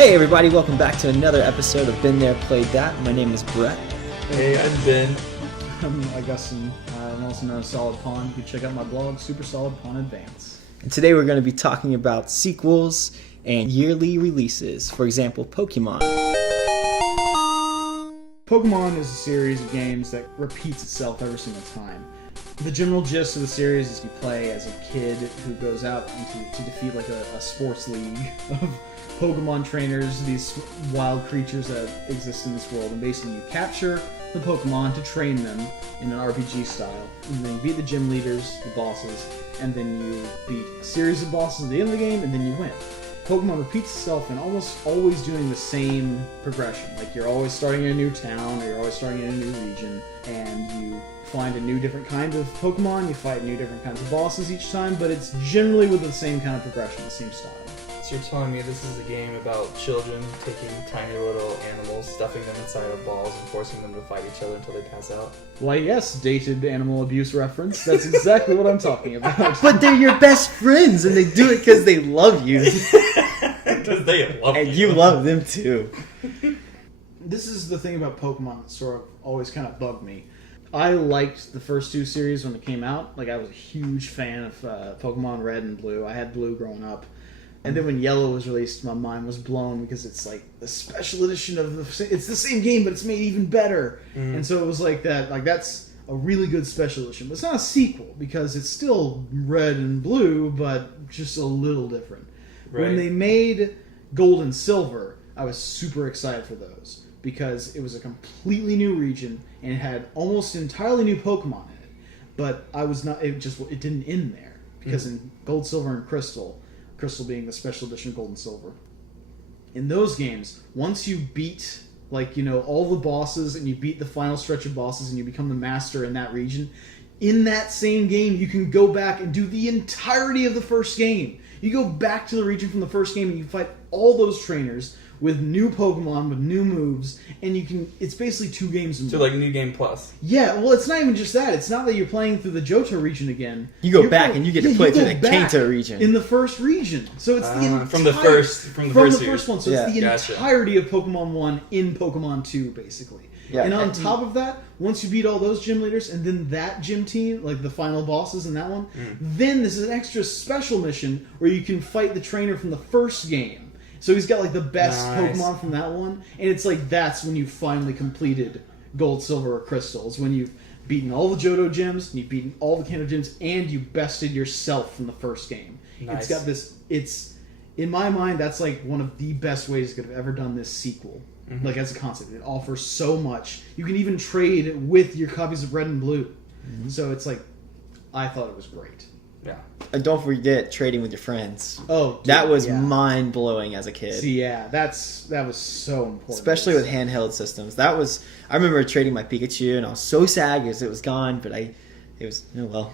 Hey everybody, welcome back to another episode of Been There, Played That. My name is Brett. Hey, I'm Ben. I'm Augustin. I'm also known as Solid Pawn. You can check out my blog, Super Solid Pawn Advance. And today we're going to be talking about sequels and yearly releases. For example, Pokemon. Pokemon is a series of games that repeats itself every single time. The general gist of the series is you play as a kid who goes out to defeat like a sports league of Pokemon trainers, these wild creatures that exist in this world, and basically you capture the Pokemon to train them in an RPG style, and then you beat the gym leaders, the bosses, and then you beat a series of bosses at the end of the game, and then you win. Pokemon repeats itself and almost always doing the same progression. Like you're always starting in a new town, or you're always starting in a new region, and you find a new different kind of Pokemon, you fight new different kinds of bosses each time, but it's generally with the same kind of progression, the same style. So you're telling me this is a game about children taking tiny little animals, stuffing them inside of balls, and forcing them to fight each other until they pass out? Why, yes, dated animal abuse reference. That's exactly what I'm talking about. But they're your best friends, and they do it because they love you. Because they love And you love them too. This is the thing about Pokemon that sort of always kind of bugged me. I liked the first two series when it came out. Like, I was a huge fan of Pokemon Red and Blue. I had Blue growing up. And then when Yellow was released, my mind was blown because it's like the special edition of it's the same game, but it's made even better. And so it was like that. Like, that's a really good special edition. But it's not a sequel because it's still Red and Blue, but just a little different. Right. When they made Gold and Silver, I was super excited for those because it was a completely new region and it had almost entirely new Pokemon in it. But I was not. It didn't end there because in Gold, Silver, and Crystal being the special edition Gold and Silver. In those games, once you beat, all the bosses and you beat the final stretch of bosses and you become the master in that region, in that same game, you can go back and do the entirety of the first game. You go back to the region from the first game and you fight all those trainers with new Pokemon, with new moves, and it's basically 2 games in one. So like New Game Plus. Yeah, well, it's not even just that. It's not that you're playing through the Johto region again. You go back and you get to play through the Kanto region. In the first region. So it's from the first one. So it's the entirety of Pokemon 1 in Pokemon 2, basically. Yeah, and on top of that, once you beat all those gym leaders and then that gym team, like the final bosses in that one, then this is an extra special mission where you can fight the trainer from the first game. So he's got like the best Pokemon from that one, and it's like that's when you finally completed Gold, Silver, or Crystals, when you've beaten all the Johto gyms, and you've beaten all the Kanto gyms, and you bested yourself from the first game. Nice. It's got this. It's in my mind that's like one of the best ways they could have ever done this sequel. Like as a concept, it offers so much. You can even trade with your copies of Red and Blue. So it's like, I thought it was great. Yeah. And don't forget trading with your friends. Oh, dude, that was mind-blowing as a kid. See, yeah, that was so important. Especially with handheld systems. I remember trading my Pikachu, and I was so sad because it was gone, but it was, oh well.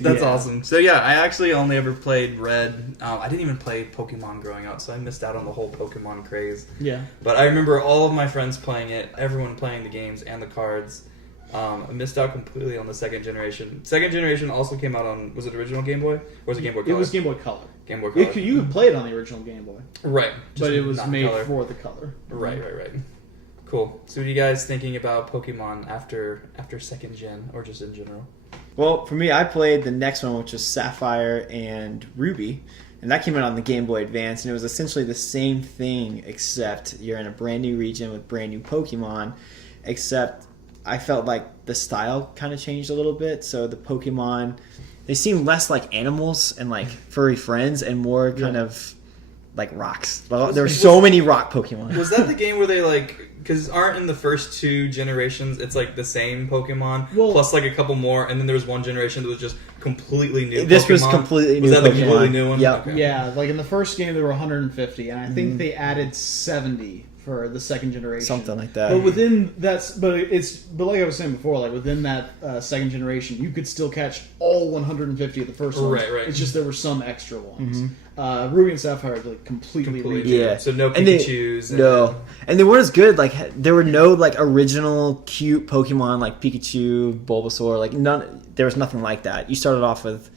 That's awesome. So yeah, I actually only ever played Red. I didn't even play Pokemon growing up, so I missed out on the whole Pokemon craze. Yeah. But I remember all of my friends playing it, everyone playing the games and the cards. I missed out completely on the second generation. Second generation also came out on, was it original Game Boy? Or was it Game Boy Color? It was Game Boy Color. Game Boy Color. You could play it on the original Game Boy. Right. But it was made color. for the color. Right. Cool. So what are you guys thinking about Pokemon after second gen, or just in general? Well, for me, I played the next one, which was Sapphire and Ruby, and that came out on the Game Boy Advance, and it was essentially the same thing, except you're in a brand new region with brand new Pokemon, except I felt like the style kind of changed a little bit, so the Pokemon, they seemed less like animals and like furry friends, and more kind of like rocks. Well, there were so many rock Pokemon. Was that the game where they because aren't in the first 2 generations, it's like the same Pokemon, plus like a couple more, and then there was one generation that was just completely new This Pokemon? was completely new Was that the Pokemon. completely new one? Yep. Okay. Yeah, like in the first game there were 150, and I think they added 70 for the second generation. Something like that. But within but like I was saying before, like within that second generation, you could still catch all 150 of the first ones. Right. It's just there were some extra ones. Ruby and Sapphire like completely redone. Yeah. So no And Pikachus. And they weren't as good. Like there were no like original cute Pokemon like Pikachu, Bulbasaur. Like none. There was nothing like that. You started off with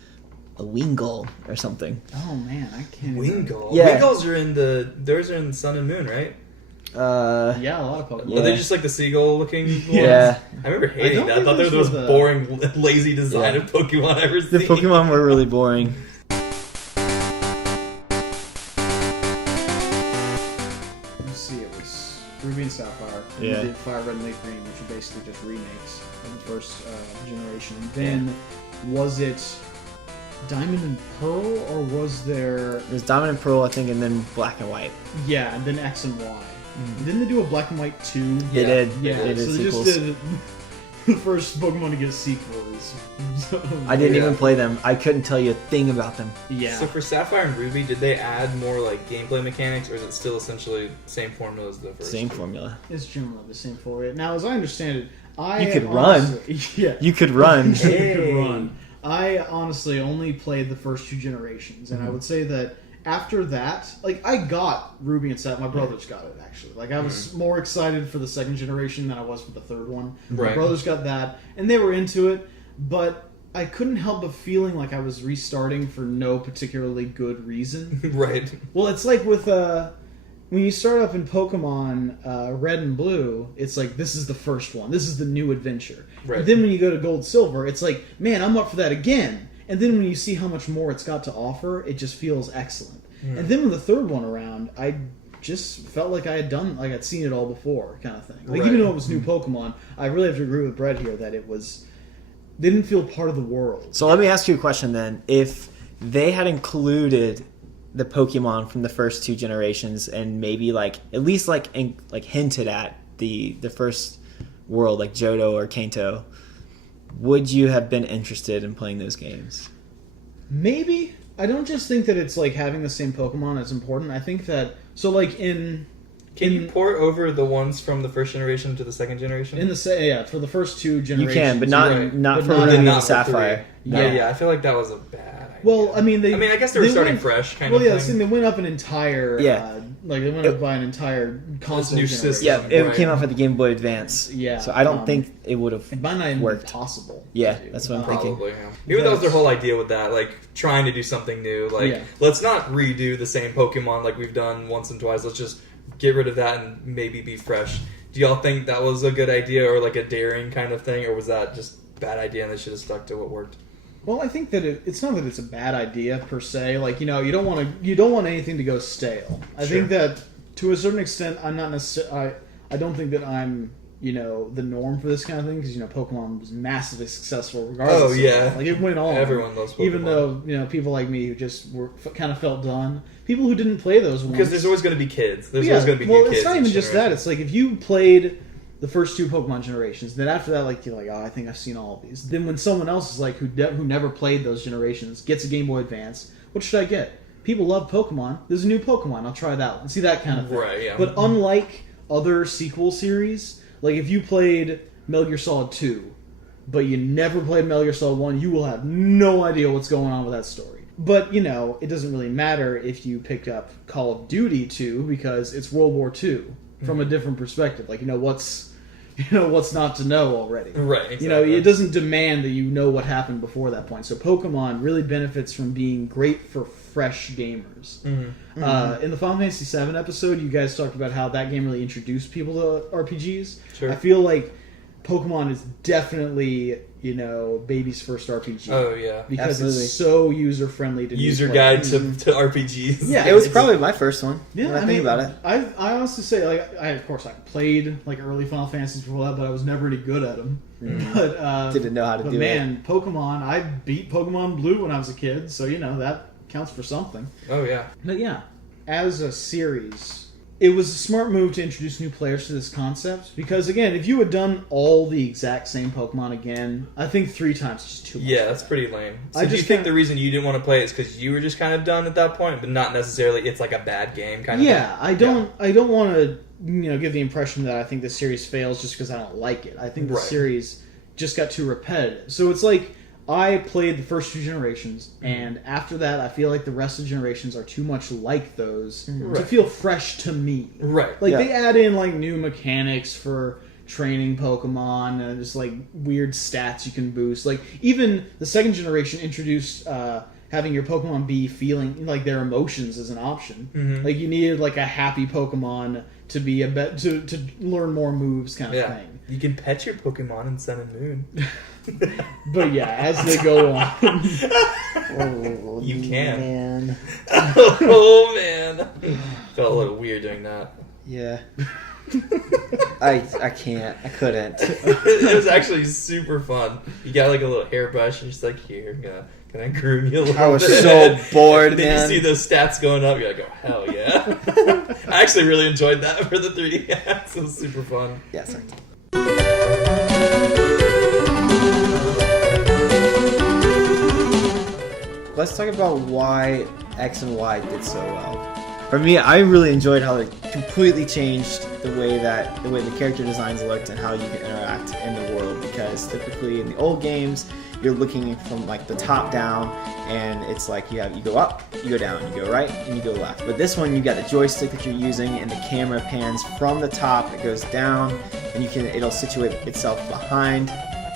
a Wingull or something. Oh man, I can't. Wingull. Yeah. Wingulls are in those are in Sun and Moon, right? Yeah, a lot of Pokemon. Yeah. Are they just like the seagull looking ones? Yeah. I remember hating don't that. I think thought they were the those most were the- boring, lazy design Yeah. of Pokemon I've ever The seen. Pokemon were really boring. Let's see, it was Ruby and Sapphire. And Yeah. we did Fire Red and Leaf Green, which are basically just remakes of the first generation. Then, was it Diamond and Pearl, or was there... It was Diamond and Pearl, I think, and then Black and White. Yeah, and then X and Y. Didn't they do a Black and White 2? They Yeah. did. Yeah, They did so they sequels. just did the first Pokemon to get sequels. So, I didn't Yeah. even play them. I couldn't tell you a thing about them. Yeah. So for Sapphire and Ruby, did they add more like gameplay mechanics, or is it still essentially the same formula as the first? Same formula. It's generally the same for it. Now, as I understand it, You could run. honestly- Yeah. You could run. You Hey. could run. I honestly only played the first 2 generations, and I would say that after that, like, I got Ruby and Sapphire. My brothers got it, actually. Like, I was more excited for the second generation than I was for the third one. My Right. brothers got that, and they were into it, but I couldn't help but feeling like I was restarting for no particularly good reason. Right. Well, it's like with when you start up in Pokemon Red and Blue, it's like this is the first one. This is the new adventure. Right. But then when you go to Gold Silver, it's like, man, I'm up for that again. And then when you see how much more it's got to offer, it just feels excellent. And then when the third one around, I just felt like I'd seen it all before, kind of thing. Like, Right. even though it was new Pokemon, I really have to agree with Brett here that they didn't feel part of the world. So let me ask you a question then. If they had included the Pokemon from the first 2 generations and maybe like at least like hinted at the first world, like Johto or Kanto, would you have been interested in playing those games? Maybe. I don't just think that it's like having the same Pokemon is important. I think that Can you port over the ones from the first generation to the second generation? for the first 2 You generations. can, but not Right. not But for not- Ruby and not for Sapphire. 3. No. Yeah, I feel like that was a bad idea. Well, I mean, I guess they were starting went, fresh, kind well, of yeah, thing. they went up an entire, Yeah. they went up by an entire console new generation. system. Yeah, it Right. came out for the Game Boy Advance. Yeah, So I don't think it would have It might not even worked. be possible. Yeah, to do. that's what I'm thinking. Probably, yeah. Maybe that was their whole idea with that, like trying to do something new. Like, Yeah. let's not redo the same Pokemon like we've done once and twice. Let's just get rid of that and maybe be fresh. Do y'all think that was a good idea or like a daring kind of thing, or was that just a bad idea and they should have stuck to what worked? Well, I think that it's not that it's a bad idea per se. Like, you don't want anything to go stale. I Sure. think that to a certain extent, I'm not necessarily. I don't think that I'm the norm for this kind of thing because Pokemon was massively successful regardless. Oh, of yeah. that. Like it went on. Everyone loves Pokemon. Even though people like me who just kind of felt done. People who didn't play those ones Because there's always going to be kids. There's yeah, always going to be well, new kids. it's not even each just that. generation. It's like if you played the first 2 Pokemon generations, then after that, like you're like, oh, I think I've seen all of these. Then when someone else is like who never played those generations gets a Game Boy Advance, what should I get? People love Pokemon. There's a new Pokemon. I'll try that one. See that kind of thing. Right, yeah. But unlike other sequel series, like if you played Metal Gear Solid 2, but you never played Metal Gear Solid 1, you will have no idea what's going on with that story. But, it doesn't really matter if you pick up Call of Duty 2 because it's World War II from a different perspective. Like, what's not to know already. Right, exactly. It doesn't demand that you know what happened before that point. So Pokemon really benefits from being great for fresh gamers. In the Final Fantasy VII episode, you guys talked about how that game really introduced people to RPGs. Sure. I feel like Pokemon is definitely, baby's first RPG. Oh, yeah. Because Absolutely. it's so user friendly to new User players. guide to RPGs. Yeah, It was it's- probably my first one. Yeah, when I think about it. I honestly say, of course I played early Final Fantasies before that, but I was never any good at them. But Didn't know how to but do man, Pokemon, I beat Pokemon Blue when I was a kid, so that counts for something. Oh, yeah. But yeah, as a series, it was a smart move to introduce new players to this concept because again, if you had done all the exact same Pokemon again, I think 3 times is just too much. Yeah, that's pretty lame. So I do you just think kinda- the reason you didn't want to play it is because you were just kind of done at that point, but not necessarily it's like a bad game kind of Yeah, thing? I don't want to give the impression that I think the series fails just because I don't like it. I think the Right. series just got too repetitive. So it's like I played the first 2 generations, and after that, I feel like the rest of the generations are too much like those to Right. feel fresh to me. Right. Like Yeah. they add in new mechanics for training Pokemon and just weird stats you can boost. Like even the second generation introduced having your Pokemon be feeling like their emotions as an option. Mhm. Like you needed like a happy Pokemon to be to learn more moves kind of thing. You can pet your Pokemon in Sun and Moon. But yeah, as they go on, Oh, You can. Man. Oh man, felt a little weird doing that. Yeah. I can't. I couldn't. It was actually super fun. You got like a little hairbrush and just like, here, can I groom you a little I was bit? so bored, And then man. you see those stats going up, you're like, oh hell yeah. I actually really enjoyed that for the 3DS. It was super fun. Yes. Let's talk about why X and Y did so well. For me, I really enjoyed how it completely changed the way the character designs looked and how you can interact in the world. Because typically in the old games, you're looking from like the top down, and it's like you go up, you go down, you go right, and you go left. But this one, you got the joystick that you're using, and the camera pans from the top, it goes down, and it'll situate itself behind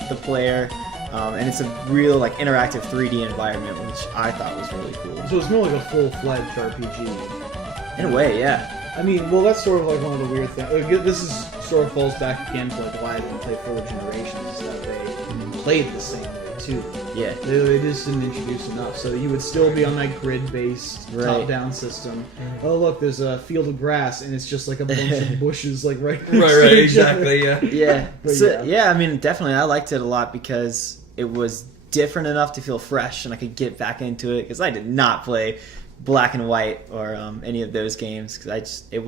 the player. And it's a real like interactive 3D environment, which I thought was really cool. so it's more like a full-fledged RPG. In a way, yeah. I mean, well, that's sort of like one of the weird things. This is sort of falls back again to like why I didn't play further generations, is that they played the same way too. Yeah. They just didn't introduce enough, so you would still be on that grid-based Right. top-down system. Oh look, there's a field of grass, and it's just like a bunch of bushes, like right next to Right, each other. exactly, yeah. Yeah. But So, yeah. I mean, definitely, I liked it a lot because it was different enough to feel fresh, and I could get back into it because I did not play Black and White or any of those games because it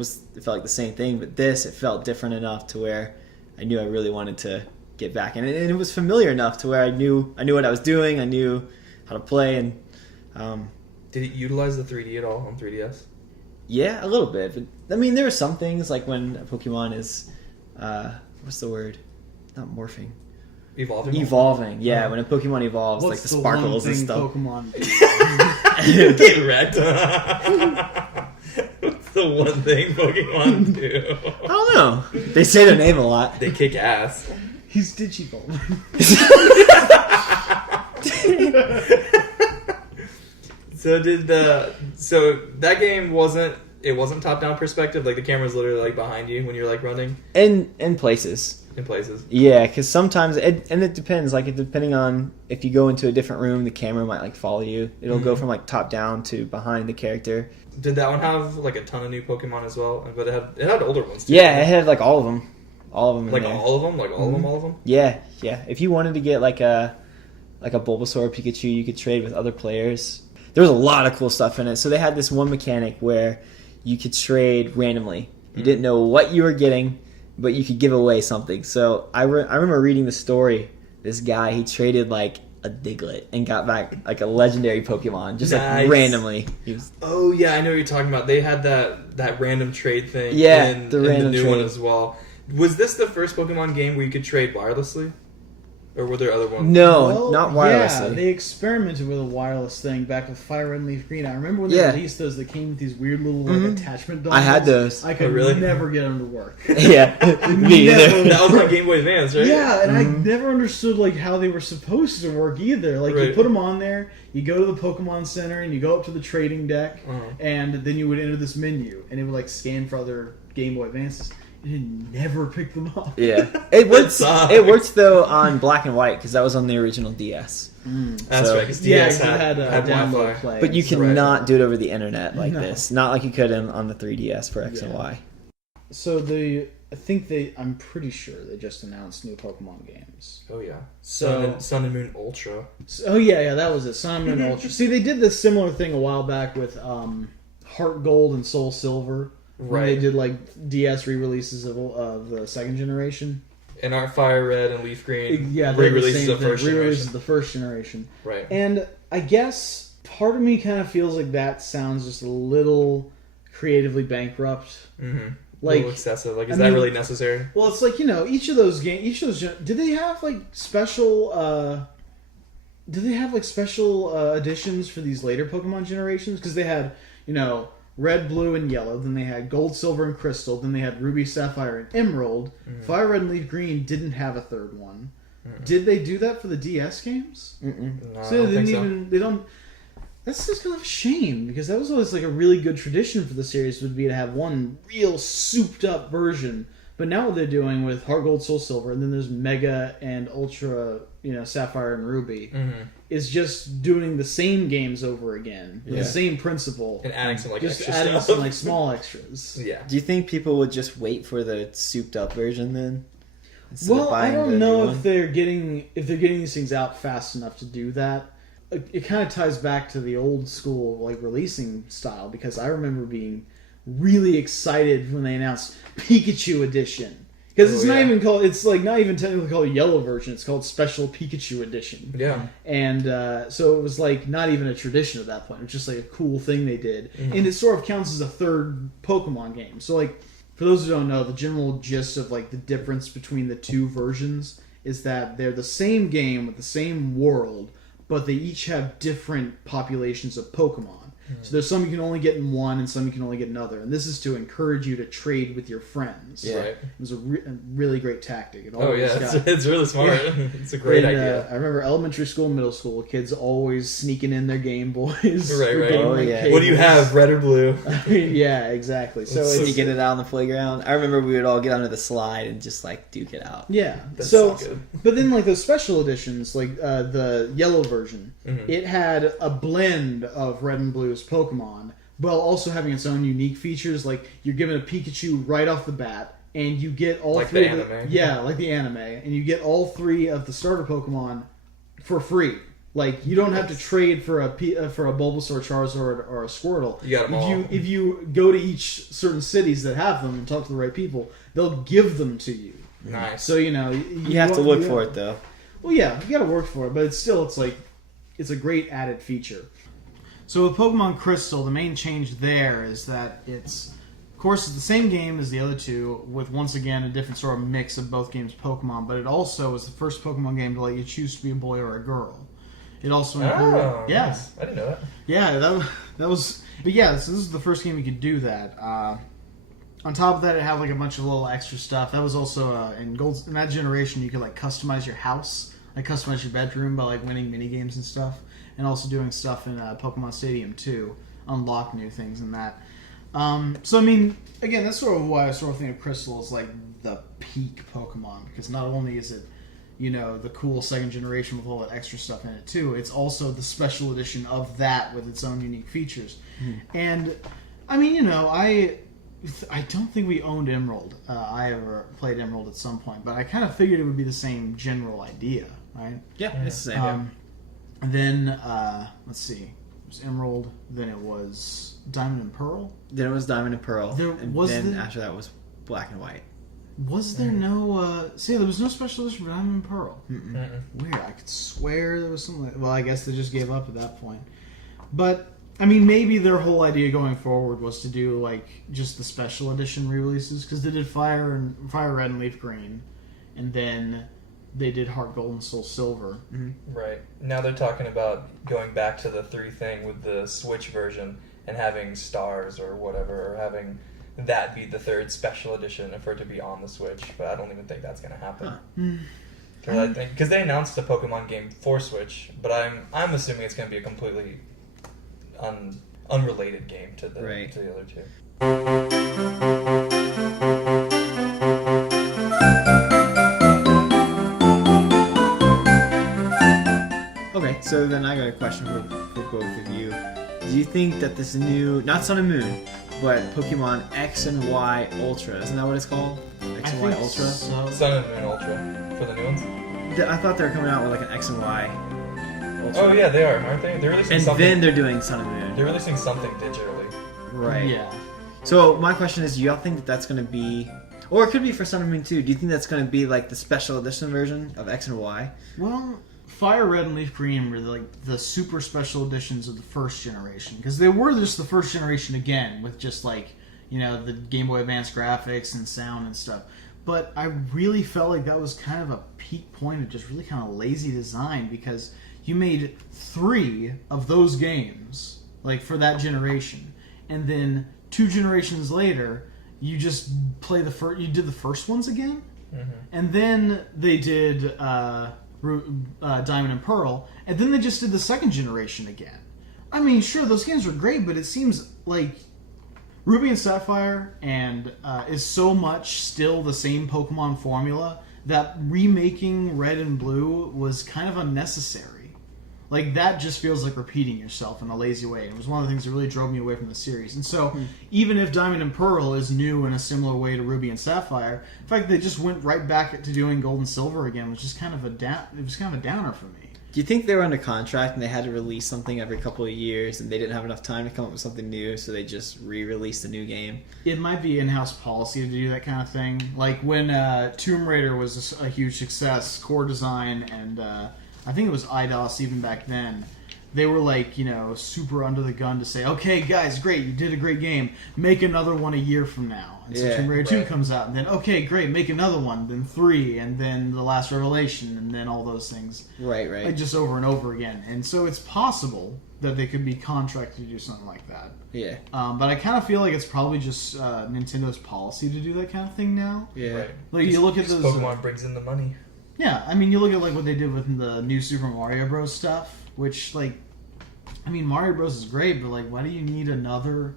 felt like the same thing. But it felt different enough to where I knew I really wanted to get back in, and it was familiar enough to where I knew what I was doing. I knew how to play, and Did it utilize the 3D at all on 3DS? yeah, a little bit. But I mean, there are some things like when a Pokemon is what's the word? Not morphing. Evolving? Yeah, when a Pokemon evolves, What's like the sparkles and one thing stuff. Pokemon Get wrecked. What's the one thing Pokemon do? I don't know. They say their name a lot. They kick ass. He's Digivolve. So that game wasn't top down perspective, like the camera's literally like behind you when you're like running In places. in places. Yeah, because sometimes it depends. Like depending on if you go into a different room, the camera might like follow you. It'll go from like top down to behind the character. Did that one have like a ton of new Pokemon as well? But it had older ones too. Yeah, it had like all of them. All of them. In like there. all of them, like all of them. Yeah. If you wanted to get like a Bulbasaur or Pikachu, you could trade with other players. There was a lot of cool stuff in it. So they had this one mechanic where you could trade randomly. You didn't know what you were getting, but you could give away something. So I remember reading the story. This guy, he traded like a Diglett and got back like a legendary Pokemon just Nice. like randomly. He was, Oh yeah, I know what you're talking about. They had that random trade thing Yeah, in the the random new trade. one as well. Was this the first Pokemon game where you could trade wirelessly? Or were there other ones? no, Well, not Yeah, wirelessly. they experimented with a wireless thing back with Fire Red and Leaf Green. I remember when they Yeah. released those, they came with these weird little like, attachment dongles. I had those. I could Oh, really? never get them to work. Yeah, me either. That was on Game Boy Advance, right? Yeah, and I never understood like how they were supposed to work either. Like you Right. put them on there, you go to the Pokemon Center, and you go up to the trading deck, and then you would enter this menu, and it would like scan for other Game Boy Advances. And it never picked them up. Yeah, it worked. sucks. It worked though on Black and White because that was on the original DS. That's So- right, because Yeah, DS 'cause it had had download Wi-Fi. play. But you So- cannot do it over the internet like No. this. Not like you could on the 3DS for X and Yeah. Y. So I'm pretty sure they just announced new Pokemon games. Oh yeah. So- Sun and Moon Ultra. Oh yeah, that was it. Sun and Ultra. See, they did this similar thing a while back with Heart Gold and Soul Silver. When they Right. did like DS re-releases of the second generation. And Art Fire Red and Leaf Green Yeah, they're the re-releases same of thing. first Re-releases generation. the first generation. Right. And I guess part of me kind of feels like that sounds just a little creatively bankrupt. Mm-hmm. Like, a little excessive. Like, is I that mean- really necessary? Well, it's like, each of those games, did they have like special editions for these later Pokemon generations? Because they had, Red, Blue, and Yellow, then they had Gold, Silver, and Crystal, then they had Ruby, Sapphire, and Emerald. Fire Red and Leaf Green didn't have a third one. Did they do that for the DS games? Mm-mm. No, I So don't they think didn't so. even, they don't, That's just kind of a shame, because that was always like a really good tradition for the series, would be to have one real souped up version. But now what they're doing with Heart Gold, Soul Silver, and then there's Mega and Ultra, Sapphire and Ruby, is just doing the same games over again with the same principle, and adding some just extra adding stuff. some small extras. Yeah. Do you think people would just wait for the souped up version then? Instead of Well, I buying the don't new know one? if they're getting these things out fast enough to do that. It kind of ties back to the old school releasing style, because I remember being really excited when they announced Pikachu Edition, because it's not even called, it's not even technically called a yellow version, it's called Special Pikachu Edition. Yeah. And so it was not even a tradition at that point, it was just a cool thing they did. And it sort of counts as a third Pokemon game. So for those who don't know, the general gist of the difference between the two versions is that they're the same game with the same world, but they each have different populations of Pokemon. So there's some you can only get in one, and some you can only get in another. And this is to encourage you to trade with your friends. Yeah. Right. It was a really great tactic. It Oh yeah, always it's really smart. Yeah. It's a great And, idea. I remember elementary school, middle school, kids always sneaking in their Game Boys. Right, for right. Game Oh, Boy yeah. What do you cables. have, red or blue? Yeah, exactly. So it's Sneaking it out on the playground. I remember we would all get onto the slide and just duke it out. yeah. That's so so good. but then those special editions, the yellow version, it had a blend of red and blue's Pokemon, while also having its own unique features. You're given a Pikachu right off the bat, and you get all Like three the of anime. yeah, like the anime, and you get all three of the starter Pokemon for free. You don't have to trade for a Bulbasaur, Charizard, or a Squirtle. You got 'em all. If you go to each certain cities that have them and talk to the right people, they'll give them to you. Nice. So you You have to look for it though. Well, yeah, you got to work for it, but it's a great added feature. So with Pokemon Crystal, the main change there is that it's the same game as the other two, with once again a different sort of mix of both games' Pokemon. But it also is the first Pokemon game to let you choose to be a boy or a girl. It also included, nice. I didn't know that. yeah, that was. But yeah, so this is the first game you could do that. On top of that, it had a bunch of little extra stuff. That was also in that generation, you could customize your house, customize your bedroom by winning mini games and stuff, and also doing stuff in Pokemon Stadium 2, unlock new things in that. So I mean, again, that's sort of why I sort of think of Crystal as the peak Pokemon, because not only is it the cool second generation with all that extra stuff in it too, it's also the special edition of that with its own unique features. And I mean, I don't think we owned Emerald. I ever played Emerald at some point, but I kind of figured it would be the same general idea, right? Yeah, it's the same. And then let's see, it was Emerald, then it was Diamond and Pearl. Then it was Diamond and Pearl. Then after that was Black and White. Was there no... there was no special edition for Diamond and Pearl. Weird. I could swear there was something... Well, I guess they just gave up at that point. But, I mean, maybe their whole idea going forward was to do, just the special edition re-releases, because they did Fire Red and Leaf Green, and then they did Heart Gold and Soul Silver. Right. Now they're talking about going back to the 3 thing with the Switch version and having stars or whatever, or having that be the 3rd special edition and for it to be on the Switch. But I don't even think that's going to happen. Because they announced a Pokemon game for Switch, but I'm assuming it's going to be a completely unrelated game to the other two. Okay, so then I got a question for both of you. Do you think that this new, not Sun and Moon, but Pokemon X and Y Ultra, isn't that what it's called? X and Y Ultra? So. Sun and Moon Ultra for the new ones? I thought they were coming out with an X and Y Ultra. Oh yeah, they are, aren't they? They're releasing And something. then they're doing Sun and Moon. They're releasing something digitally. Right. Yeah. So my question is, do y'all think that that's going to be, or it could be for Sun and Moon too, do you think that's going to be the special edition version of X and Y? Well, Fire Red and Leaf Green were the super special editions of the first generation, because they were just the first generation again with just the Game Boy Advance graphics and sound and stuff. But I really felt like that was kind of a peak point of just really kind of lazy design, because you made 3 of those games for that generation, and then 2 generations later you just you did the first ones again, and then they did Diamond and Pearl, and then they just did the second generation again. I mean, sure, those games were great, but it seems like Ruby and Sapphire is so much still the same Pokemon formula that remaking Red and Blue was kind of unnecessary. Like, that just feels like repeating yourself in a lazy way. It was one of the things that really drove me away from the series. And so, even if Diamond and Pearl is new in a similar way to Ruby and Sapphire, the fact that they just went right back to doing Gold and Silver again was just kind of a downer for me. Do you think they were under contract and they had to release something every couple of years and they didn't have enough time to come up with something new, so they just re-released a new game? It might be in-house policy to do that kind of thing. Like when Tomb Raider was a huge success, core design, and I think it was IDOS even back then, they were like, super under the gun to say, okay, guys, great, you did a great game. Make another one a year from now. And so Tomb Raider 2 comes out, and then, okay, great, make another one, then 3, and then The Last Revelation, and then all those things. Right. Like, just over and over again. And so it's possible that they could be contracted to do something like that. Yeah. But I kind of feel like it's probably just Nintendo's policy to do that kind of thing now. Yeah. Right. Like, you look at those... Pokemon brings in the money. Yeah, I mean, you look at like what they did with the new Super Mario Bros. Stuff, which, like, I mean, Mario Bros. Is great, but, like, why do you need another,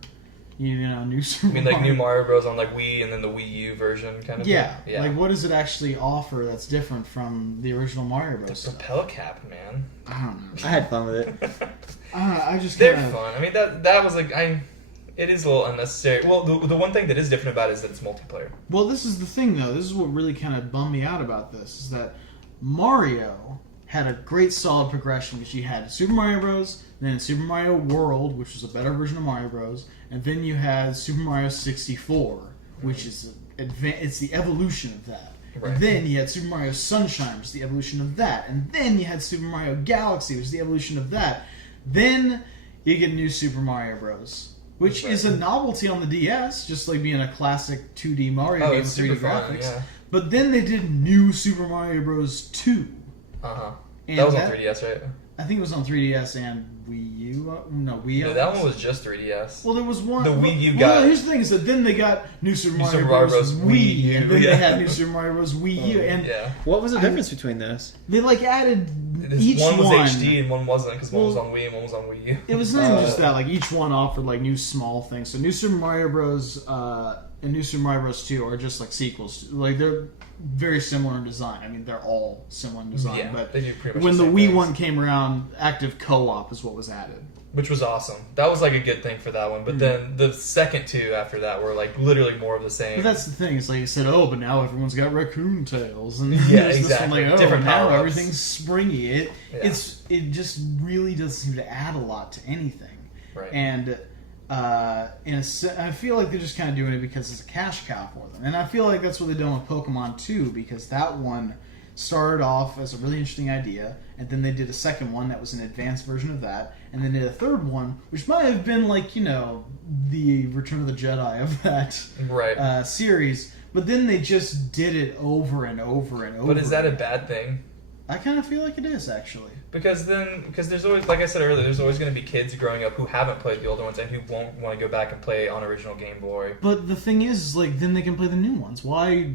new Super Mario? Like, new Mario Bros. On, like, Wii and then the Wii U version kind of thing? Yeah, like, what does it actually offer that's different from the original Mario Bros. The stuff? Propel Cap, man. I don't know. I had fun with it. I just They're kinda... fun. I mean, that was, like, it is a little unnecessary. Well, the one thing that is different about it is that it's multiplayer. Well, this is the thing, though. This is what really kind of bummed me out about this, is that Mario had a great solid progression, because you had Super Mario Bros., then Super Mario World, which was a better version of Mario Bros., and then you had Super Mario 64, which is it's the evolution of that. Right. And then you had Super Mario Sunshine, which is the evolution of that. And then you had Super Mario Galaxy, which is the evolution of that. Then you get new Super Mario Bros., which is a novelty on the DS, just like being a classic 2D Mario game with 3D graphics. Yeah. But then they did new Super Mario Bros. 2. Uh-huh. And That was on 3DS, right? I think it was on 3DS and Wii U. No, Wii U. No, that one was just 3DS. Well, there was one. The Wii U well, got... here's the thing: is that then they got New Super Mario Bros. Wii, and then they had New Super Mario Bros. Wii U, and What was the difference between those? they like added each one was HD and one wasn't, because one was on Wii and one was on Wii U. It was not even just that; like each one offered like new small things. So New Super Mario Bros. And New Super Mario Bros. 2 are just like sequels. Like they're very similar in design. I mean, they're all similar in design. But they do pretty much when the same Wii things. one came around, active co-op is what was added. Which was awesome. That was like a good thing for that one. But then the second two after that were like literally more of the same. But that's the thing. It's like you said, but now everyone's got raccoon tails, and Yeah, there's exactly. This one, like, Different now power-ups. everything's springy. It Yeah. just really doesn't seem to add a lot to anything. Right. And I feel like they're just kind of doing it because it's a cash cow for them. And I feel like that's what they've done with Pokemon 2, because that one started off as a really interesting idea, and then they did a second one that was an advanced version of that, and then did a third one, which might have been like, the Return of the Jedi of that series. But then they just did it over and over and over. But is that a bad thing? I kind of feel like it is, actually. Because there's always, like I said earlier, there's always going to be kids growing up who haven't played the older ones and who won't want to go back and play on original Game Boy. But the thing is, like, then they can play the new ones. Why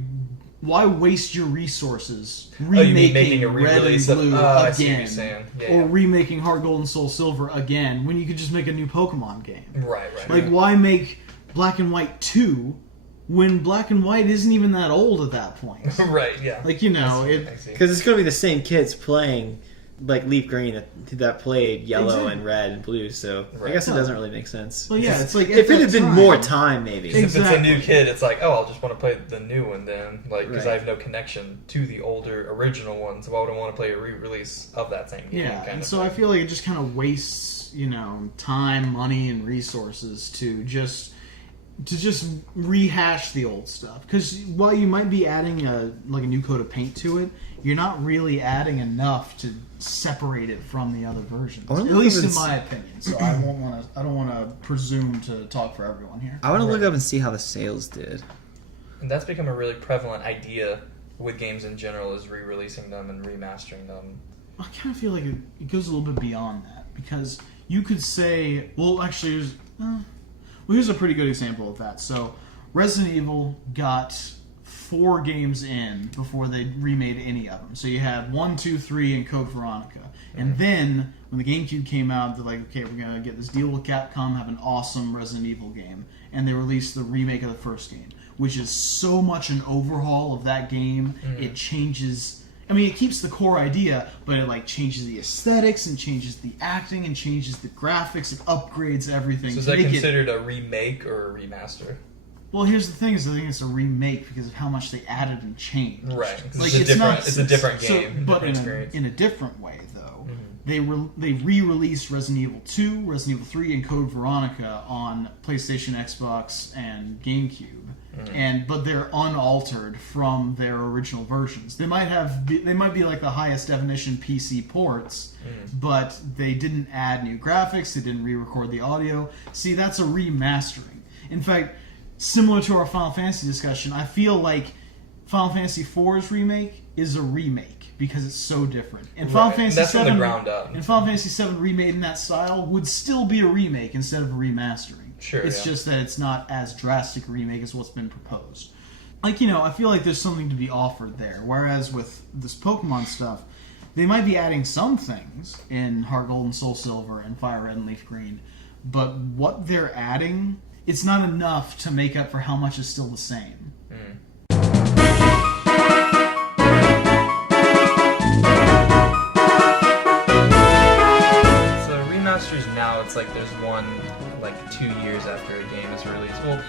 waste your resources remaking a Red and re-release Blue I see what you're again, saying. or remaking Heart Gold and Soul Silver again, when you could just make a new Pokemon game? Right. Like, why make Black and White 2 when Black and White isn't even that old at that point? Right, yeah. Like, I see. Because it's going to be the same kids playing, like Leaf Green that played Yellow and Red and Blue, so I guess it doesn't really make sense. Well, yeah, it's like if it had been more time, maybe. If it's a new kid, it's like, I'll just want to play the new one then, like, because I Right. have no connection to the older original ones. Why would I want to play a re-release of that same game? Yeah, and so I feel like it just kind of wastes, time, money, and resources to just rehash the old stuff. Because while you might be adding a new coat of paint to it, you're not really adding enough to separate it from the other versions. At least in my opinion. So I don't want to presume to talk for everyone here. I want to look up and see how the sales did. And that's become a really prevalent idea with games in general, is re-releasing them and remastering them. I kind of feel like it goes a little bit beyond that, because you could say, here's a pretty good example of that. So Resident Evil got 4 games in before they remade any of them. So you had 1, 2, 3, and Code Veronica. And then, when the GameCube came out, they're like, okay, we're going to get this deal with Capcom, have an awesome Resident Evil game. And they released the remake of the first game, which is so much an overhaul of that game. It changes... I mean, it keeps the core idea, but it like changes the aesthetics and changes the acting and changes the graphics. It upgrades everything. So is that considered a remake or a remaster? Well, here's the thing: is I think it's a remake because of how much they added and changed. Right. Like it's a different game, so, but different in a different way, though. They re-released Resident Evil 2, Resident Evil 3, and Code Veronica on PlayStation, Xbox, and GameCube. But they're unaltered from their original versions. They might be like the highest definition PC ports, but they didn't add new graphics. They didn't re-record the audio. See, that's a remastering. In fact, similar to our Final Fantasy discussion, I feel like Final Fantasy IV's remake is a remake because it's so different. And Final Fantasy That's VII, from the ground up. And Final Fantasy VII remade in that style would still be a remake instead of a remastering. Sure, it's just that it's not as drastic a remake as what's been proposed. Like, I feel like there's something to be offered there. Whereas with this Pokemon stuff, they might be adding some things in Heart Gold and Soul Silver and Fire Red and Leaf Green, but what they're adding, it's not enough to make up for how much is still the same. So remasters now, it's like there's one 2 years after a game is released. Well,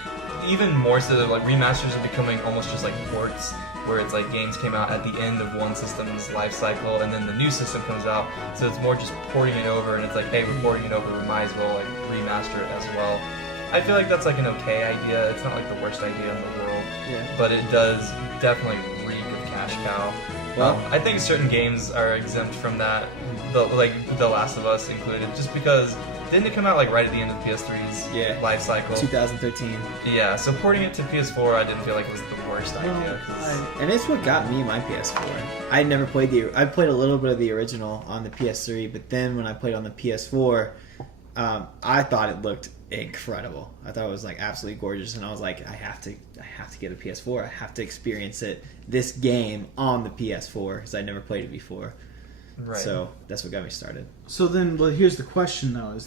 even more so that like remasters are becoming almost just like ports, where it's like games came out at the end of one system's life cycle and then the new system comes out, so it's more just porting it over, and it's like, hey, we're porting it over, we might as well like remaster it as well. I feel like that's like an okay idea. It's not like the worst idea in the world, but it does definitely reek of cash cow. Well, I think certain games are exempt from that, The Last of Us included, just because didn't it come out like right at the end of PS3's life cycle? 2013. Yeah, so porting it to PS4, I didn't feel like it was the worst idea. And it's what got me my PS4. I never played I played a little bit of the original on the PS3, but then when I played on the PS4, I thought it looked incredible. I thought it was like absolutely gorgeous, and I was like, I have to get a PS4. I have to experience this game on the PS4 because I never played it before. Right. So that's what got me started. So then, here's the question though: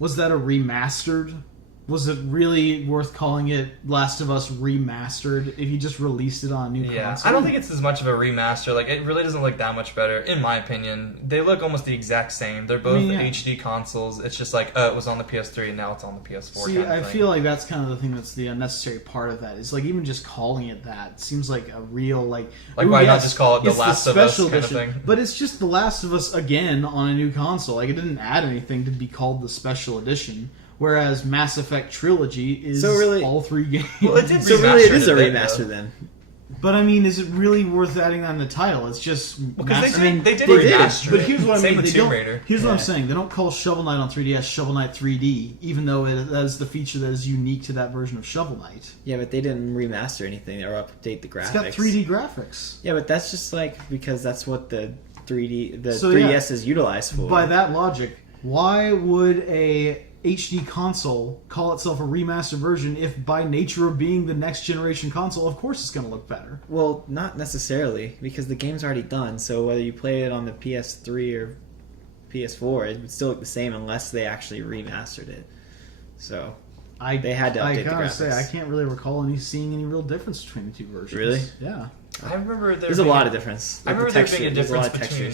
was that a remastered? Was it really worth calling it Last of Us Remastered if you just released it on a new console? I don't think it's as much of a remaster. Like, it really doesn't look that much better, in my opinion. They look almost the exact same. They're both HD consoles. It's just like, it was on the PS3 and now it's on the PS4. See, I feel like that's kind of the thing that's the unnecessary part of that. Is like even just calling it that seems like a real like. Why not just call it The Last of Us kind of thing? But it's just The Last of Us again on a new console. Like, it didn't add anything to be called the special edition. Whereas Mass Effect Trilogy is all 3 games. Well, it did so really it is a remaster then. But I mean, is it really worth adding on the title? It's just because they did remaster. But here's what I mean. With Tomb Raider. Here's what I'm saying. They don't call Shovel Knight on 3DS Shovel Knight 3D, even though it has the feature that is unique to that version of Shovel Knight. Yeah, but they didn't remaster anything or update the graphics. It's got 3D graphics. Yeah, but that's just like because that's what the 3DS is utilized for. By that logic, why would a HD console call itself a remastered version if by nature of being the next generation console, of course it's going to look better? Well, not necessarily, because the game's already done, so whether you play it on the PS3 or PS4, it would still look the same unless they actually remastered it. So they had to update the graphics. Say, I can't really recall seeing any real difference between the two versions. Really? Yeah. I remember there's a lot of difference. I remember there being a difference between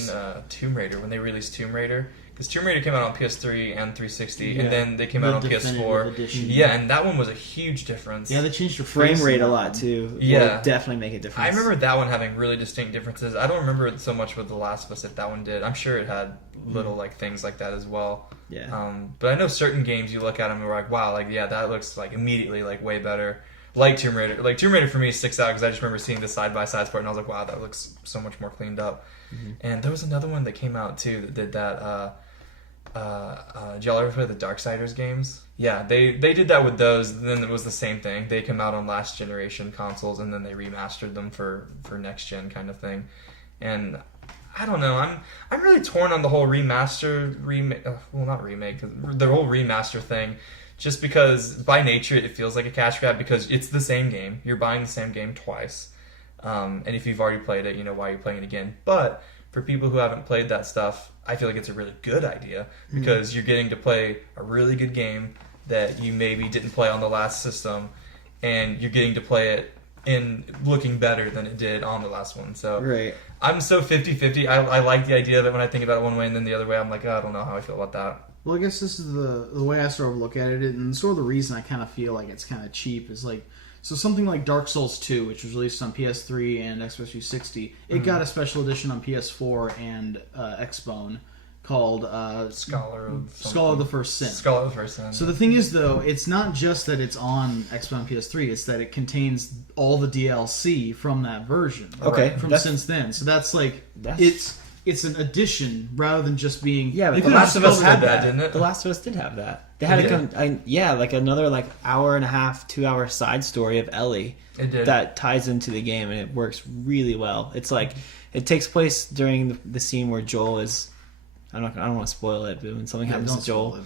Tomb Raider when they released Tomb Raider. Because Tomb Raider came out on PS3 and 360, and then they came out on PS4. Edition. Yeah, and that one was a huge difference. Yeah, they changed the frame rate a lot too. Yeah, will definitely make a difference. I remember that one having really distinct differences. I don't remember it so much with The Last of Us that one did. I'm sure it had little things like that as well. Yeah. But I know certain games you look at them and we're like, wow, that looks immediately way better. Like Tomb Raider. Like Tomb Raider for me sticks out because I just remember seeing the side by side part and I was like, wow, that looks so much more cleaned up. Mm-hmm. And there was another one that came out too that did that. Did y'all ever play the Darksiders games? Yeah, they did that with those. And then it was the same thing. They came out on last generation consoles, and then they remastered them for next gen kind of thing. And I don't know. I'm really torn on the whole not remake, the whole remaster thing. Just because by nature it feels like a cash grab because it's the same game. You're buying the same game twice. And if you've already played it, why you're playing it again. But for people who haven't played that stuff, I feel like it's a really good idea because you're getting to play a really good game that you maybe didn't play on the last system, and you're getting to play it in looking better than it did on the last one. So Right. I'm so 50-50. I like the idea of it when I think about it one way, and then the other way I'm like, I don't know how I feel about that. Well, I guess this is the way I sort of look at it, and sort of the reason I kind of feel like it's kind of cheap is like, so something like Dark Souls 2, which was released on PS3 and Xbox 360, it got a special edition on PS4 and Xbone called Scholar of the First Sin. Scholar of the First Sin. So the thing is, though, it's not just that it's on Xbox and PS3; it's that it contains all the DLC from that version. Okay, from since then. So that's it's an addition rather than just being. Yeah, but they The could Last have of Us spelled had it that, didn't it? The Last of Us did have that. They had like another like hour and a half, 2 hour side story of Ellie. It did. That ties into the game, and it works really well. It's like it takes place during the scene where Joel is. I don't want to spoil it, but when something happens to Joel,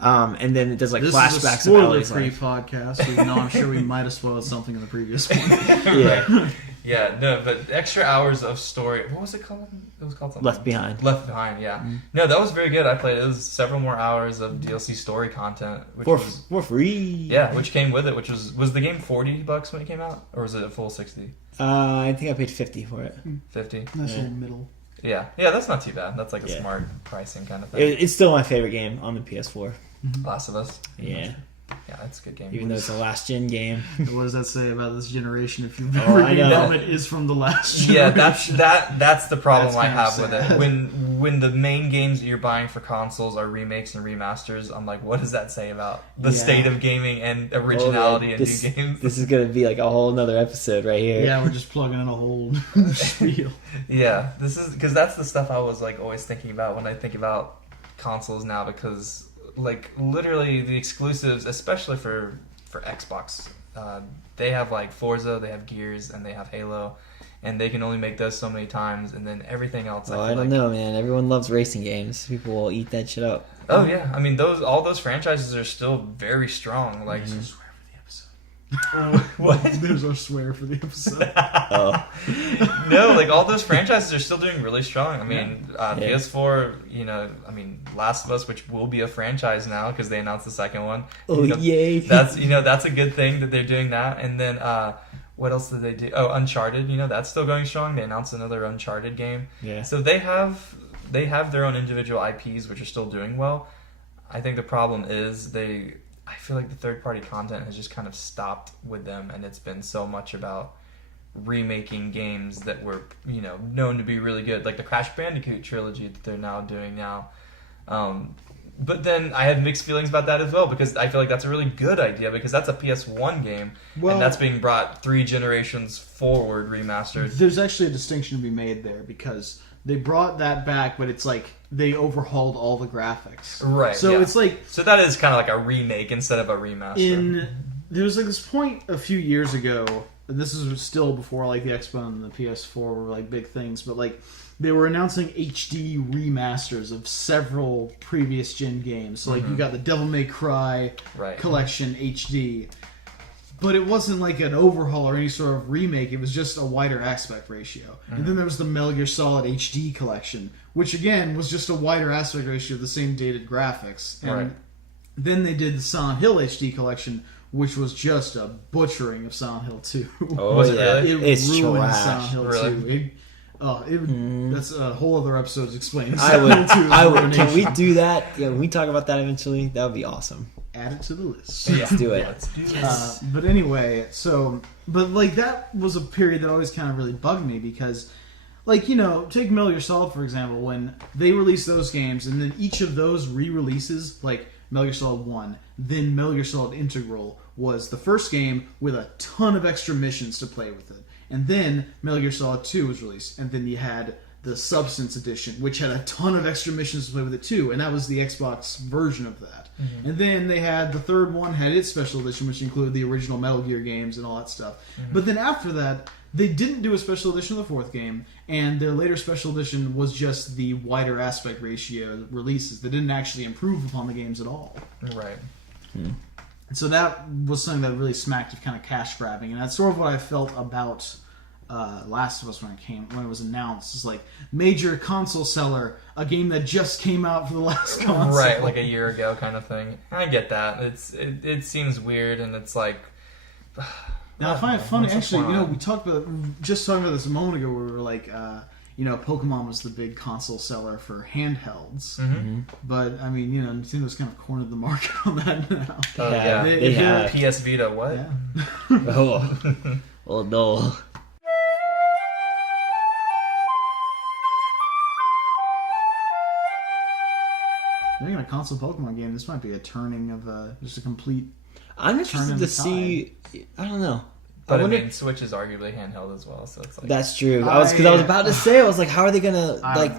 and then it does like this flashbacks is a of Ellie's spoiler-free life. podcast. So, I'm sure we might have spoiled something in the previous one. Yeah, Yeah, no, but extra hours of story. What was it called? It was called something. Left Behind. Left Behind, yeah. Mm-hmm. No, that was very good. I played it. It was several more hours of DLC story content, which was For free. yeah, which came with it. Which was the game $40 when it came out, or was it a full 60? I think I paid $50 for it. 50. Nice little middle. Yeah, that's not too bad. That's like a Yeah. smart pricing kind of thing. It's still my favorite game on the PS4. Last of Us. Yeah, Yeah, that's a good game. even though it's a last gen game. What does that say about this generation? If you've Oh, ever I game know. from it is from the last Yeah, generation. that's the problem That's I kind of have with sad. it. When the main games that you're buying for consoles are remakes and remasters, I'm like, what does that say about the Yeah. state of gaming and originality in new games? This is gonna be like a whole nother episode right here. Yeah, we're just plugging in a whole spiel. Yeah, this is because that's the stuff I was like always thinking about when I think about consoles now, because like literally the exclusives, especially for Xbox, they have like Forza, they have Gears, and they have Halo, and they can only make those so many times, and then everything else. Well, I I feel don't like, know, man. Everyone loves racing games. People will eat that shit up. Oh yeah, I mean all those franchises are still very strong. Like There's our swear for the episode. what? There's our swear for the episode. Oh, No, like all those franchises are still doing really strong. I mean, Yeah. PS4, I mean, Last of Us, which will be a franchise now because they announced the second one. oh yay! That's that's a good thing that they're doing that. And then what else did they do? Oh, Uncharted. That's still going strong. They announced another Uncharted game. Yeah. So they have their own individual IPs which are still doing well. I think the problem is I feel like the third-party content has just kind of stopped with them, and it's been so much about remaking games that were, known to be really good, like the Crash Bandicoot trilogy that they're now doing now. But then I have mixed feelings about that as well, because I feel like that's a really good idea, because that's a PS1 game, Well- and that's being brought 3 generations forward remastered. There's actually a distinction to be made there because they brought that back, but it's like they overhauled all the graphics. Right, So yeah. it's like So that is kind of like a remake instead of a remaster. there was like this point a few years ago, and this is still before like the Xbox and the PS4 were like big things, but like they were announcing HD remasters of several previous gen games. So like you got the Devil May Cry Right. collection HD. But it wasn't like an overhaul or any sort of remake. It was just a wider aspect ratio. And then there was the Metal Gear Solid HD collection, which again was just a wider aspect ratio of the same dated graphics. And Right. then they did the Silent Hill HD collection, which was just a butchering of Silent Hill 2. Oh Was it yeah, really? It it's ruined trash. Silent Hill Really? 2. That's a whole other episode explaining I Silent Hill 2's would. Can we ruination. do that? Yeah, when we talk about that eventually, that would be awesome. Add it to the list. Yeah. Let's do it. Let's do this. But anyway, but like that was a period that always kind of really bugged me because, like, take Metal Gear Solid for example, when they released those games and then each of those re-releases, like Metal Gear Solid 1, then Metal Gear Solid Integral was the first game with a ton of extra missions to play with it. And then Metal Gear Solid 2 was released, and then you had the Substance Edition, which had a ton of extra missions to play with it too, and that was the Xbox version of that. And then they had the third one had its special edition, which included the original Metal Gear games and all that stuff. But then after that, they didn't do a special edition of the fourth game, and their later special edition was just the wider aspect ratio releases. They didn't actually improve upon the games at all. Right. And so that was something that really smacked of kind of cash grabbing, and that's sort of what I felt about Last of Us when it was announced. It's like major console seller, a game that just came out for the last console. Right, like a year ago kind of thing. I get that. It seems weird, and it's like. Now I find it funny. Actually, we talked about this a moment ago, where we were like, Pokemon was the big console seller for handhelds, but I mean, Nintendo's kind of cornered the market on that now. Oh yeah, they have PS Vita. What? Yeah. Oh no. Making a console Pokemon game, this might be a turning of just a complete. I'm interested to see. I don't know. But I mean, Switch is arguably handheld as well, so it's like that's true. I was about to say, I was like, how are they gonna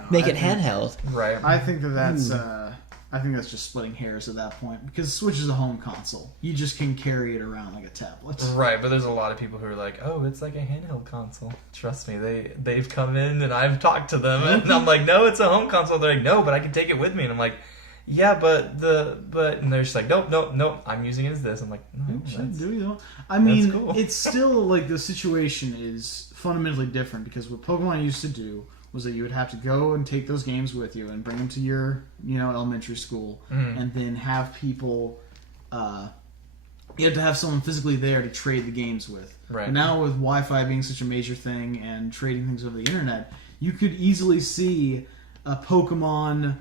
make it handheld? Right. I think that's. I think that's just splitting hairs at that point, because Switch is a home console. You just can carry it around like a tablet. Right, but there's a lot of people who are like, "Oh, it's like a handheld console." Trust me, they've come in and I've talked to them, and I'm like, "No, it's a home console." They're like, "No, but I can take it with me," and I'm like. Yeah, but and they're just like, nope, I'm using it as this. I'm like, no, I mean, cool. It's still like the situation is fundamentally different, because what Pokemon used to do was that you would have to go and take those games with you and bring them to your, elementary school, and then have people, you have to have someone physically there to trade the games with. Right. But now with Wi-Fi being such a major thing and trading things over the internet, you could easily see a Pokemon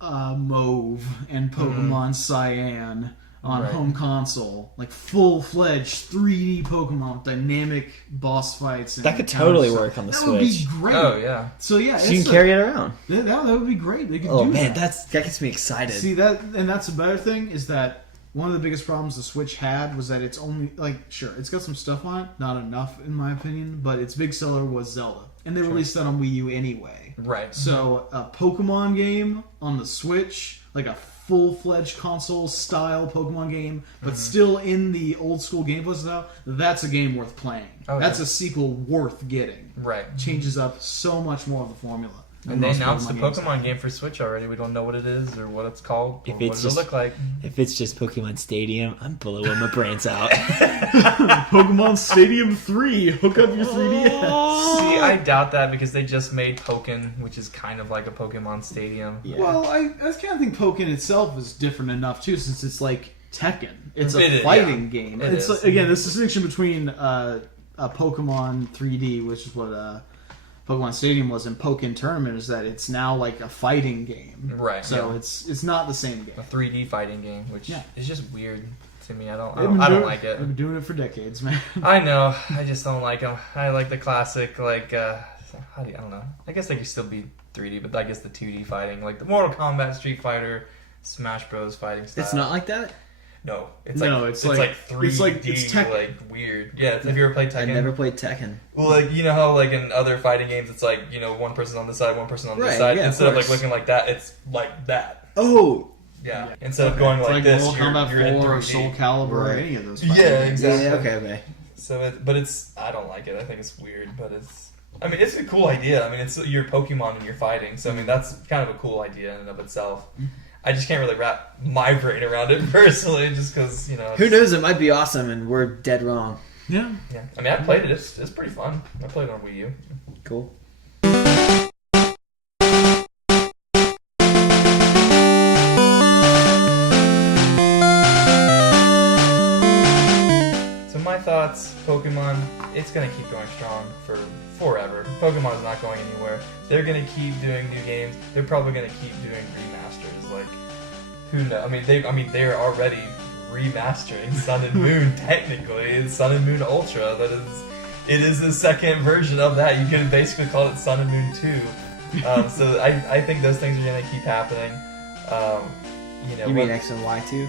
Mauve and Pokemon Cyan on home console, like full-fledged 3D Pokemon with dynamic boss fights. And that could totally work on the Switch. That would be great. Oh yeah. So yeah, so you can carry it around. That would be great. They could Oh do man, that. that gets me excited. See that, and that's a better thing, is that one of the biggest problems the Switch had was that it's only sure, it's got some stuff on it, not enough in my opinion, but its big seller was Zelda, and they released that on Wii U anyway. Right. So a Pokemon game on the Switch, like a full-fledged console-style Pokemon game, but still in the old-school gameplay style, that's a game worth playing. Oh, that's a sequel worth getting. Right. Changes up so much more of the formula. And they announced the Pokemon game for Switch already. We don't know what it is or what it's called or what it'll look like. If it's just Pokemon Stadium, I'm blowing my brains out. Pokemon Stadium 3, hook up your 3DS. See, I doubt that, because they just made Pokken, which is kind of like a Pokemon Stadium. Yeah. Well, I kind of think Pokken itself is different enough too, since it's like Tekken. It's a fighting game. It's like, again, this distinction between a Pokemon 3D, which is what Pokemon Stadium was, in Pokken Tournament, is that it's now like a fighting game. Right. So it's not the same game. A 3D fighting game, which is just weird to me. I don't like it. They've been doing it for decades, man. I know. I just don't like them. I like the classic, I don't know. I guess they could still be 3D, but I guess the 2D fighting, like the Mortal Kombat, Street Fighter, Smash Bros. Fighting style. It's not like that? No, it's like 3D, it's like weird. Yeah, have you ever played Tekken? I've never played Tekken. Well, you know how in other fighting games it's like, one person on this side, one person on this side. Yeah, instead of looking like that, it's like that. Oh, yeah. Instead of going like this, Mortal Kombat you're in 4 or 3D. Soul Calibur or any of those. Yeah, exactly. Yeah, okay. So, but I don't like it. I think it's weird, but it's a cool idea. I mean, it's your Pokemon and you're fighting. So, I mean, that's kind of a cool idea in and of itself. I just can't really wrap my brain around it personally, just because, Who knows? It might be awesome, and we're dead wrong. Yeah. Yeah. I mean, I played it. It's pretty fun. I played it on Wii U. Cool. So my thoughts, Pokemon, it's going to keep going strong for forever. Pokemon is not going anywhere. They're going to keep doing new games. They're probably going to keep doing remasters. Like, who knows? I mean, they're already remastering Sun and Moon. Technically, it's Sun and Moon Ultra. It is the second version of that. You can basically call it Sun and Moon 2. So I think those things are going to keep happening. You mean X and Y too?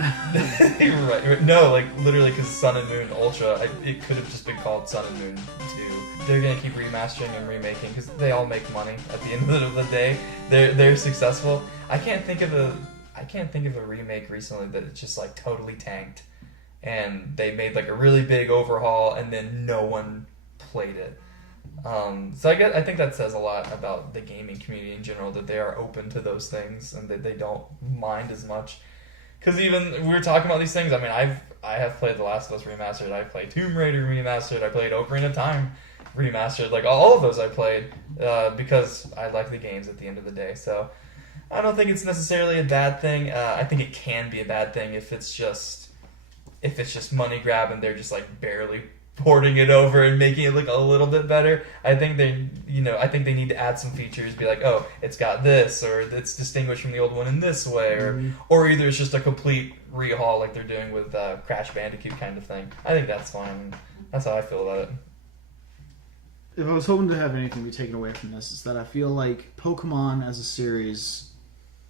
right. No, literally, because Sun and Moon Ultra, it could have just been called Sun and Moon 2. They're gonna keep remastering and remaking because they all make money at the end of the day. They're successful. I can't think of a remake recently that it just totally tanked, and they made a really big overhaul and then no one played it. So I think that says a lot about the gaming community in general, that they are open to those things and that they don't mind as much. Because even we were talking about these things. I mean, I have played The Last of Us Remastered. I played Tomb Raider Remastered. I played Ocarina of Time Remastered. Like, all of those I played because I like the games at the end of the day. So I don't think it's necessarily a bad thing. I think it can be a bad thing if it's just money grab and they're just like barely porting it over and making it look a little bit better. I think they need to add some features, be like, oh, it's got this, or it's distinguished from the old one in this way, or either it's just a complete rehaul like they're doing with Crash Bandicoot kind of thing. I think that's fine. That's how I feel about it. If I was hoping to have anything be taken away from this, is that I feel like Pokemon as a series,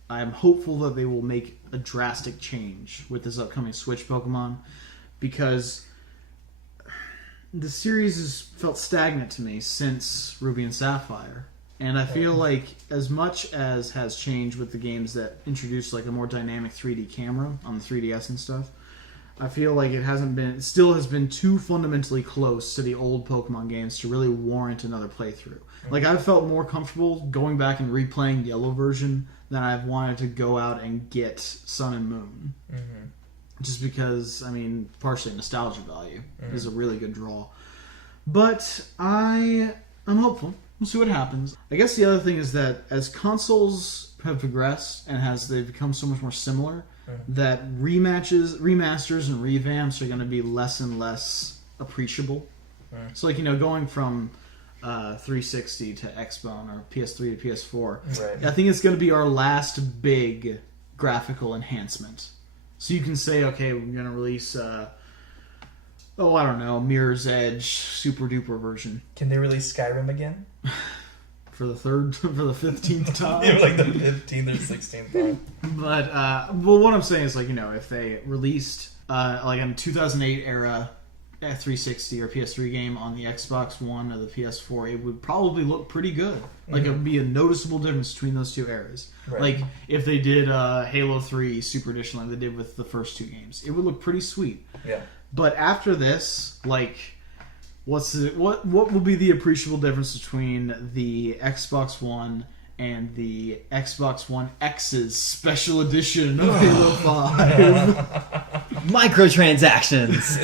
I am hopeful that they will make a drastic change with this upcoming Switch Pokemon, because the series has felt stagnant to me since Ruby and Sapphire. And I feel like as much as has changed with the games that introduced like a more dynamic 3D camera on the 3DS and stuff, I feel like it still has been too fundamentally close to the old Pokemon games to really warrant another playthrough. Like, I've felt more comfortable going back and replaying Yellow version than I've wanted to go out and get Sun and Moon. Mm-hmm. Just because, I mean, partially nostalgia value is a really good draw. But I'm hopeful. We'll see what happens. I guess the other thing is that as consoles have progressed and as they've become so much more similar, that remasters and revamps are going to be less and less appreciable. So, like, going from 360 to Xbone or PS3 to PS4, right. I think it's going to be our last big graphical enhancement. So you can say, okay, we're going to release, I don't know, Mirror's Edge Super Duper version. Can they release Skyrim again? For the 15th time? Yeah, like the 15th or 16th time. But, well, what I'm saying is, like, if they released, like, in 2008 era, a 360 or PS3 game on the Xbox One or the PS4, it would probably look pretty good. Like, it would be a noticeable difference between those two eras. Right. Like, if they did Halo 3 Super Edition like they did with the first two games, it would look pretty sweet. Yeah. But after this, like, what will be the appreciable difference between the Xbox One and the Xbox One X's special edition of Halo 5? Microtransactions.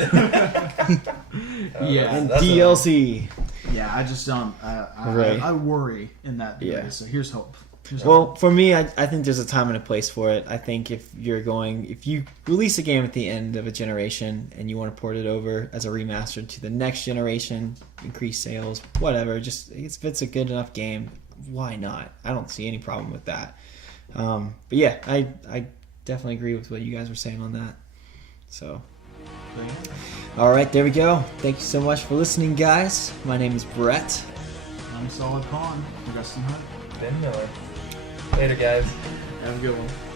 Yeah, and DLC. Yeah, I just don't. I worry in that degree. Yeah. So here's hope. Well, for me, I think there's a time and a place for it. I think if you release a game at the end of a generation and you want to port it over as a remaster to the next generation, increase sales, whatever, just if it's a good enough game, why not? I don't see any problem with that. But yeah, I definitely agree with what you guys were saying on that. So, all right, there we go. Thank you so much for listening, guys. My name is Brett. I'm Solid Pawn. Justin Hunt. Ben Miller. Later, guys. Have a good one.